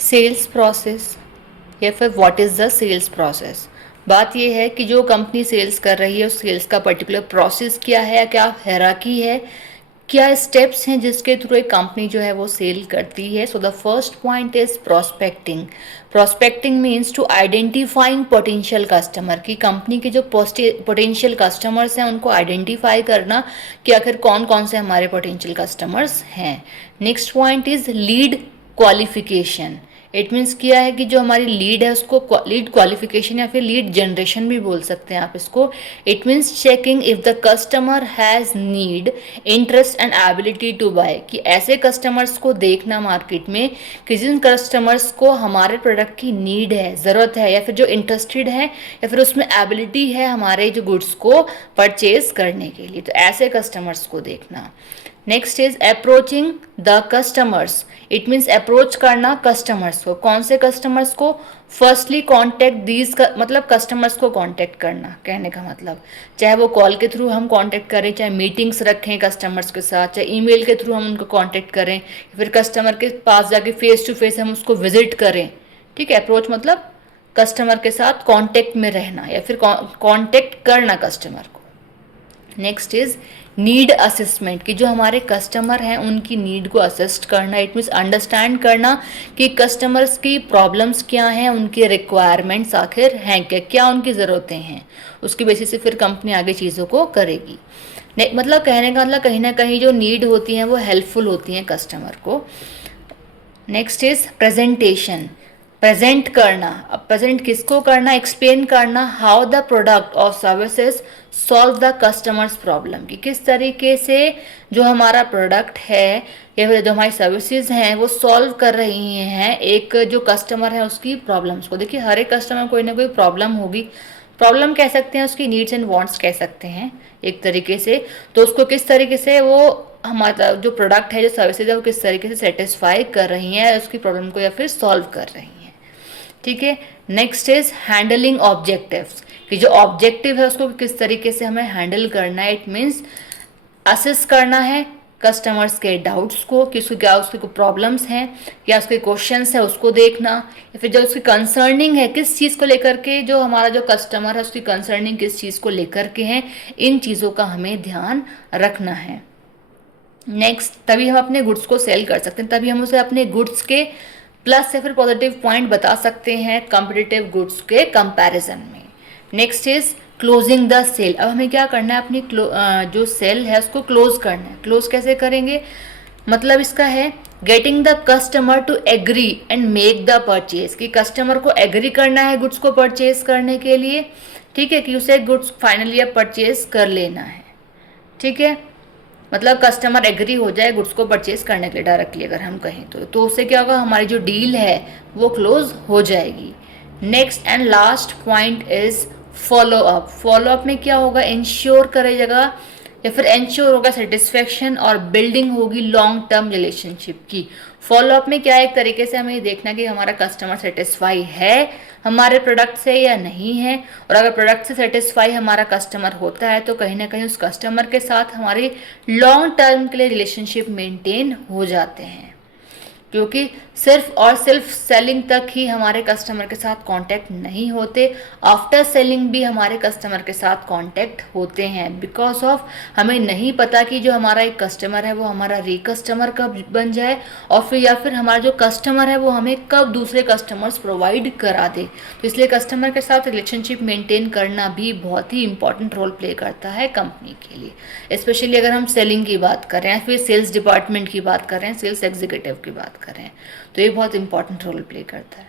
Sales process या फिर what is the sales process. बात यह है कि जो कंपनी सेल्स कर रही है उस सेल्स का पर्टिकुलर प्रोसेस क्या है, क्या हायरार्की है, क्या स्टेप्स हैं जिसके थ्रू एक कंपनी जो है वो सेल करती है। So the first point is prospecting. Prospecting means to identifying potential customer, की कंपनी के जो पोटेंशियल कस्टमर्स हैं उनको आइडेंटिफाई करना कि आखिर कौन कौन से हमारे पोटेंशियल कस्टमर्स हैं। Next point is lead qualification. It means क्या है कि जो हमारी लीड है उसको लीड क्वालिफिकेशन या फिर लीड जनरेशन भी बोल सकते हैं आप इसको। It means checking if the customer has need, interest and ability to buy, कि ऐसे कस्टमर्स को देखना मार्केट में कि जिन कस्टमर्स को हमारे प्रोडक्ट की नीड है, ज़रूरत है, या फिर जो इंटरेस्टेड है या फिर उसमें एबिलिटी है हमारे जो गुड्स को परचेज करने के लिए, तो ऐसे कस्टमर्स को देखना। Next is approaching the customers. It means approach करना कस्टमर्स को। कौन से कस्टमर्स को? फर्स्टली कॉन्टेक्ट दीज, मतलब कस्टमर्स को कॉन्टेक्ट करना, कहने का मतलब चाहे वो कॉल के थ्रू हम कॉन्टेक्ट करें, चाहे मीटिंग्स रखें कस्टमर्स के साथ, चाहे ईमेल के थ्रू हम उनको कॉन्टेक्ट करें, या फिर कस्टमर के पास जाके फेस टू फेस हम उसको विजिट करें। ठीक है, अप्रोच मतलब कस्टमर के साथ कॉन्टेक्ट में रहना या फिर कॉन्टेक्ट करना कस्टमर को। नेक्स्ट इज नीड असेसमेंट, कि जो हमारे कस्टमर हैं उनकी नीड को असेस्ट करना। इट मीन्स अंडरस्टैंड करना कि कस्टमर्स की प्रॉब्लम्स क्या हैं, उनके रिक्वायरमेंट्स आखिर हैं क्या, क्या उनकी ज़रूरतें हैं, उसकी बेसिस से फिर कंपनी आगे चीज़ों को करेगी। मतलब कहने का मतलब कहीं ना कहीं जो नीड होती हैं वो हेल्पफुल होती हैं कस्टमर को। नेक्स्ट इज प्रेजेंटेशन, प्रेजेंट करना। अब प्रेजेंट किसको करना? एक्सप्लेन करना हाउ द प्रोडक्ट और services solve the customers problem, कि किस तरीके से जो हमारा प्रोडक्ट है या फिर जो हमारी सर्विसेज हैं वो सॉल्व कर रही हैं एक जो कस्टमर है उसकी प्रॉब्लम्स को। देखिए हर एक कस्टमर कोई ना कोई प्रॉब्लम होगी, प्रॉब्लम कह सकते हैं, उसकी नीड्स एंड वांट्स कह सकते हैं एक तरीके से। तो उसको किस तरीके से वो हमारा जो प्रोडक्ट है, जो सर्विसेज है, वो किस तरीके से सेटिस्फाई कर रही हैं उसकी प्रॉब्लम को या फिर सॉल्व कर रही हैं। ठीक है, नेक्स्ट इज हैंडलिंग ऑब्जेक्टिव्स, कि जो ऑब्जेक्टिव है उसको किस तरीके से हमें हैंडल करना है। इट मीन्स असेस करना है कस्टमर्स के डाउट्स को, कि उसको क्या उसके प्रॉब्लम्स हैं या उसके क्वेश्चंस है उसको देखना, या फिर जो उसकी कंसर्निंग है किस चीज़ को लेकर के, जो हमारा जो कस्टमर है उसकी कंसर्निंग किस चीज़ को लेकर के हैं, इन चीज़ों का हमें ध्यान रखना है। नेक्स्ट, तभी हम अपने गुड्स को सेल कर सकते हैं, तभी हम उसे अपने गुड्स के प्लस या फिर पॉजिटिव पॉइंट बता सकते हैं कॉम्पिटिटिव गुड्स के कंपैरिजन में। Next is closing the sale. अब हमें क्या करना है, अपनी जो सेल है उसको क्लोज करना है। क्लोज कैसे करेंगे? मतलब इसका है getting the customer to agree and make the purchase, कि कस्टमर को एग्री करना है गुड्स को परचेज करने के लिए। ठीक है, कि उसे गुड्स फाइनली अब परचेज कर लेना है। ठीक है, मतलब कस्टमर एग्री हो जाए गुड्स को परचेज करने के लिए डायरेक्टली अगर हम कहें तो उससे क्या होगा, हमारी जो डील है वो क्लोज हो जाएगी। Next and last point is follow up. Follow up में क्या होगा, इंश्योर करेगा या फिर इंश्योर होगा सेटिस्फेक्शन और बिल्डिंग होगी लॉन्ग टर्म रिलेशनशिप की। फॉलो अप में क्या है, एक तरीके से हमें देखना कि हमारा कस्टमर सेटिस्फाई है हमारे प्रोडक्ट से या नहीं है, और अगर प्रोडक्ट से सेटिस्फाई हमारा कस्टमर होता है तो कहीं ना कहीं उस कस्टमर के साथ हमारी लॉन्ग टर्म के लिए रिलेशनशिप मेंटेन हो जाते हैं, क्योंकि सिर्फ और सिर्फ सेलिंग तक ही हमारे कस्टमर के साथ कांटेक्ट नहीं होते, आफ्टर सेलिंग भी हमारे कस्टमर के साथ कांटेक्ट होते हैं। बिकॉज ऑफ हमें नहीं पता कि जो हमारा एक कस्टमर है वो हमारा री-कस्टमर कब बन जाए, और फिर या फिर हमारा जो कस्टमर है वो हमें कब दूसरे कस्टमर्स प्रोवाइड करा दे। तो इसलिए कस्टमर के साथ रिलेशनशिप मेंटेन करना भी बहुत ही इंपॉर्टेंट रोल प्ले करता है कंपनी के लिए। स्पेशली अगर हम सेलिंग की बात करें या फिर सेल्स डिपार्टमेंट की बात करें, सेल्स एग्जीक्यूटिव की बात करें, तो ये बहुत इंपॉर्टेंट रोल प्ले करता है।